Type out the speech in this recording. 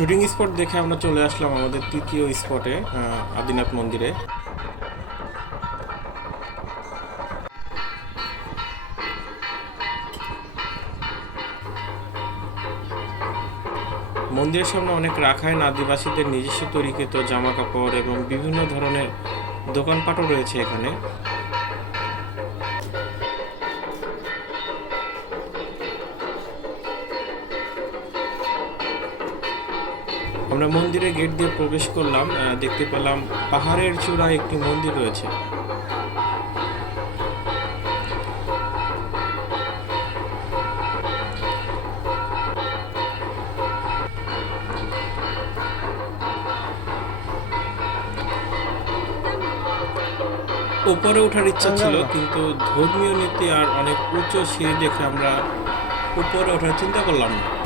Shooting spot দেখে আমরা চলে আসলাম আমাদের তৃতীয় স্পটে আদিনাথ মন্দিরে। মন্দিরের সামনে অনেক রাখাইন আদিবাসীদের নিজস্ব তৈরিকৃত জামা কাপড় এবং বিভিন্ন ধরনের দোকানপাটও রয়েছে এখানে। আমরা মন্দিরে গেট দিয়ে প্রবেশ করলাম দেখতে পেলাম পাহাড়ের চূড়ায় একটি মন্দির রয়েছে। উপরে ওঠার ইচ্ছা ছিল কিন্তু ধর্মীয় নীতি আর অনেক উচ্চ সিঁড়ি দেখে আমরা উপরে ওঠার চিন্তা করলাম না।